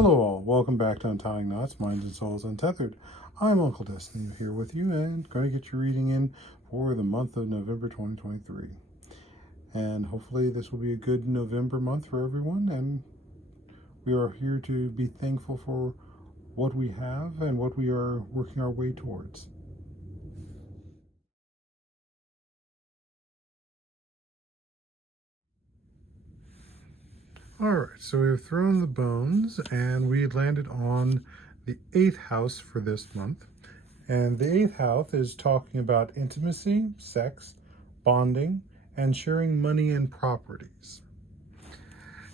Hello all, welcome back to Untying Knots, Minds and Souls Untethered. I'm Uncle Destiny here with you and going to get your reading in for the month of November 2023. And hopefully this will be a good November month for everyone, and we are here to be thankful for what we have and what we are working our way towards. Alright, so we've thrown the bones and we landed on the 8th house for this month. And the 8th house is talking about intimacy, sex, bonding, and sharing money and properties.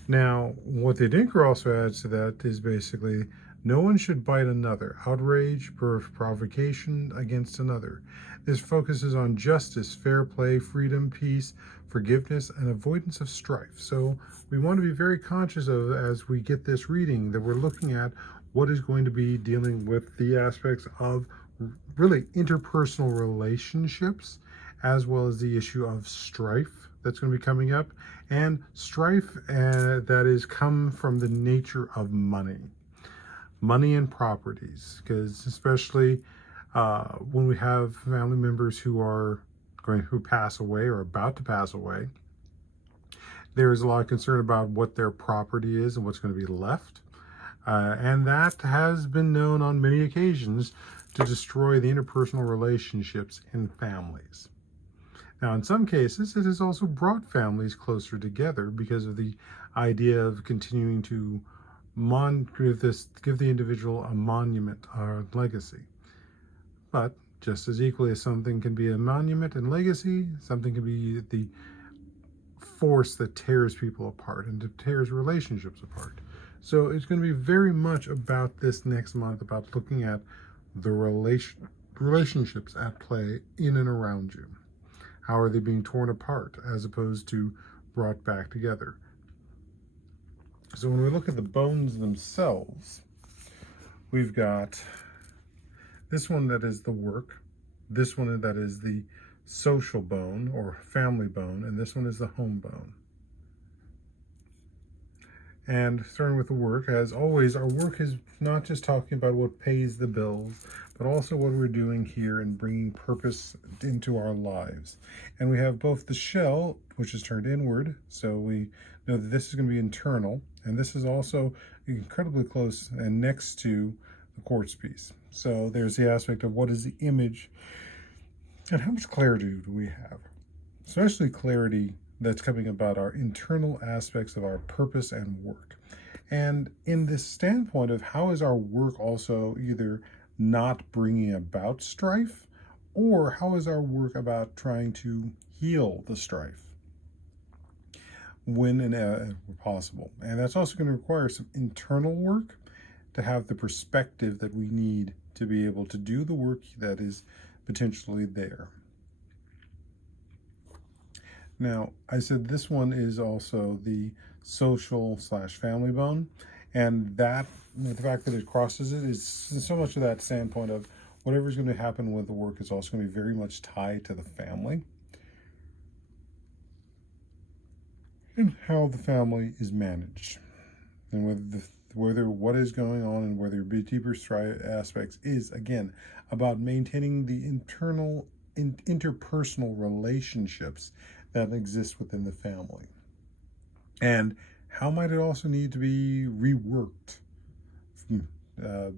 Now, what the Dinker also adds to that is basically no one should bite another, outrage, provocation against another. This focuses on justice, fair play, freedom, peace, forgiveness, and avoidance of strife. So we want to be very conscious of, as we get this reading, that we're looking at what is going to be dealing with the aspects of really interpersonal relationships, as well as the issue of strife that's going to be coming up, and strife that is come from the nature of money and properties, because especially when we have family members who pass away or about to pass away, there is a lot of concern about what their property is and what's going to be left. And that has been known on many occasions to destroy the interpersonal relationships in families. Now, in some cases, it has also brought families closer together because of the idea of continuing to give the individual a monument or legacy. But just as equally as something can be a monument and legacy, something can be the force that tears people apart and tears relationships apart. So it's going to be very much about this next month, about looking at the relationships at play in and around you. How are they being torn apart as opposed to brought back together? So when we look at the bones themselves, we've got this one that is the work, this one that is the social bone or family bone, and this one is the home bone. And starting with the work, as always, our work is not just talking about what pays the bills, but also what we're doing here and bringing purpose into our lives. And we have both the shell, which is turned inward, so we know that this is going to be internal, and this is also incredibly close and next to the quartz piece. So there's the aspect of what is the image and how much clarity do we have, especially clarity that's coming about our internal aspects of our purpose and work. And in this standpoint of how is our work also either not bringing about strife, or how is our work about trying to heal the strife when and possible. And that's also going to require some internal work to have the perspective that we need to be able to do the work that is potentially there. Now, I said this one is also the social / family bone, and that, the fact that it crosses it is so much of that standpoint of whatever's going to happen with the work is also going to be very much tied to the family and how the family is managed, and whether what is going on and whether deeper aspects is, again, about maintaining the internal interpersonal relationships that exist within the family. And how might it also need to be reworked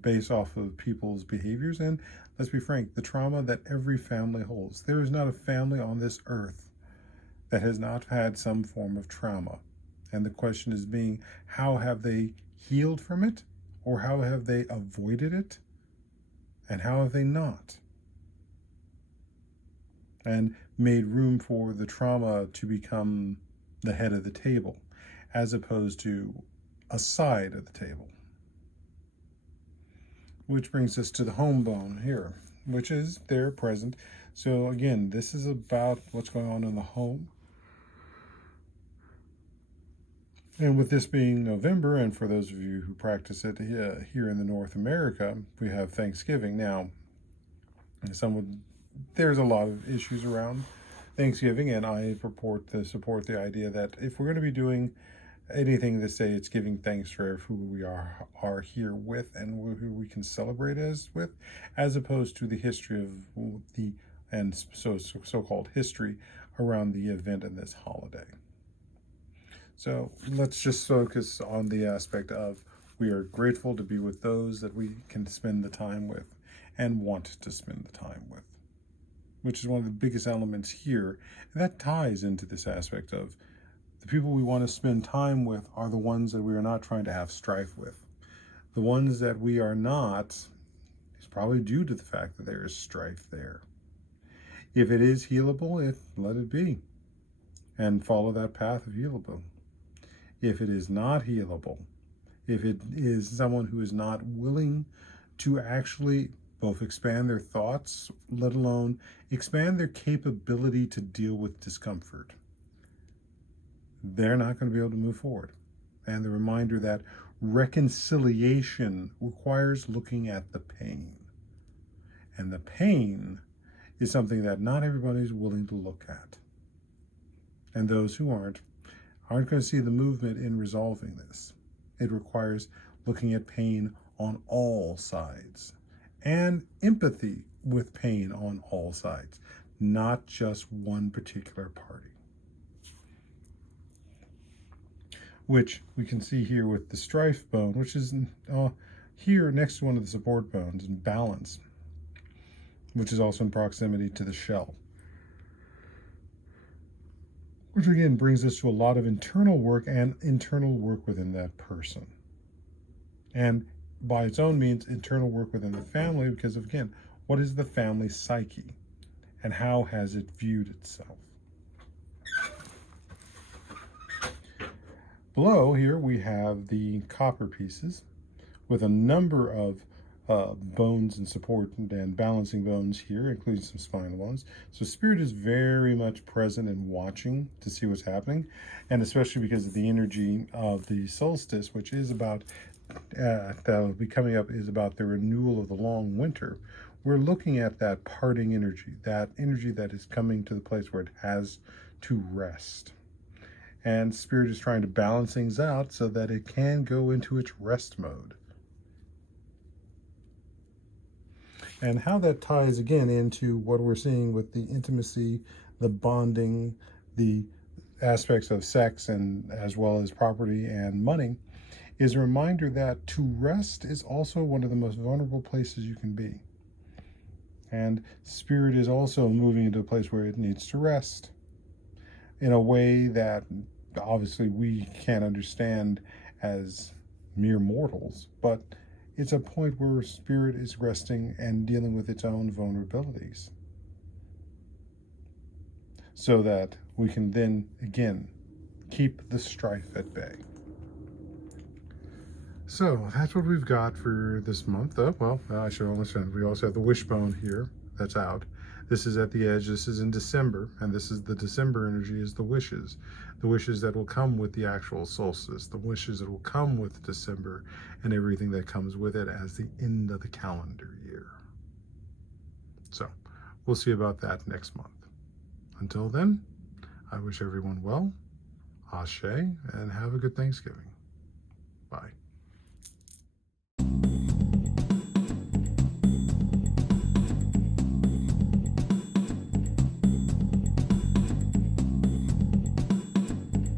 based off of people's behaviors? And let's be frank, the trauma that every family holds. There is not a family on this earth that has not had some form of trauma. And the question is being, how have they healed from it? Or how have they avoided it? And how have they not? And made room for the trauma to become the head of the table, as opposed to a side of the table. Which brings us to the home bone here, which is there present. So again, this is about what's going on in the home. And with this being November, and for those of you who practice it here in the North America, we have Thanksgiving. Now, there's a lot of issues around Thanksgiving, and I support the idea that if we're going to be doing anything to say it's giving thanks for who we are here with and who we can celebrate as opposed to the history of the and so-called history around the event and this holiday. So let's just focus on the aspect of we are grateful to be with those that we can spend the time with and want to spend the time with, which is one of the biggest elements here. And that ties into this aspect of the people we want to spend time with are the ones that we are not trying to have strife with. The ones that we are not is probably due to the fact that there is strife there. If it is healable, let it be, and follow that path of healable. If it is not healable, if it is someone who is not willing to actually both expand their thoughts, let alone expand their capability to deal with discomfort, they're not going to be able to move forward. And the reminder that reconciliation requires looking at the pain. And the pain is something that not everybody is willing to look at. And those who aren't going to see the movement in resolving this. It requires looking at pain on all sides and empathy with pain on all sides, not just one particular party. Which we can see here with the strife bone, which is here next to one of the support bones, in balance, which is also in proximity to the shell. Which again brings us to a lot of internal work and internal work within that person. And by its own means, internal work within the family, because again, what is the family psyche? And how has it viewed itself? Below here we have the copper pieces with a number of bones and support and balancing bones here, including some spinal bones. So spirit is very much present and watching to see what's happening, and especially because of the energy of the solstice, which is about that'll be coming up, is about the renewal of the long winter. We're looking at that parting energy that is coming to the place where it has to rest. And spirit is trying to balance things out so that it can go into its rest mode. And how that ties again into what we're seeing with the intimacy, the bonding, the aspects of sex, and as well as property and money, is a reminder that to rest is also one of the most vulnerable places you can be. And spirit is also moving into a place where it needs to rest in a way that obviously we can't understand as mere mortals, but it's a point where spirit is resting and dealing with its own vulnerabilities, so that we can then again keep the strife at bay. So that's what we've got for this month. Well, I should almost say we also have the wishbone here that's out. This is at the edge. This is in December, and this is the December energy, is the wishes that will come with the actual solstice, the wishes that will come with December and everything that comes with it as the end of the calendar year. So we'll see about that next month. Until then, I wish everyone well, ashe, and have a good Thanksgiving. Bye.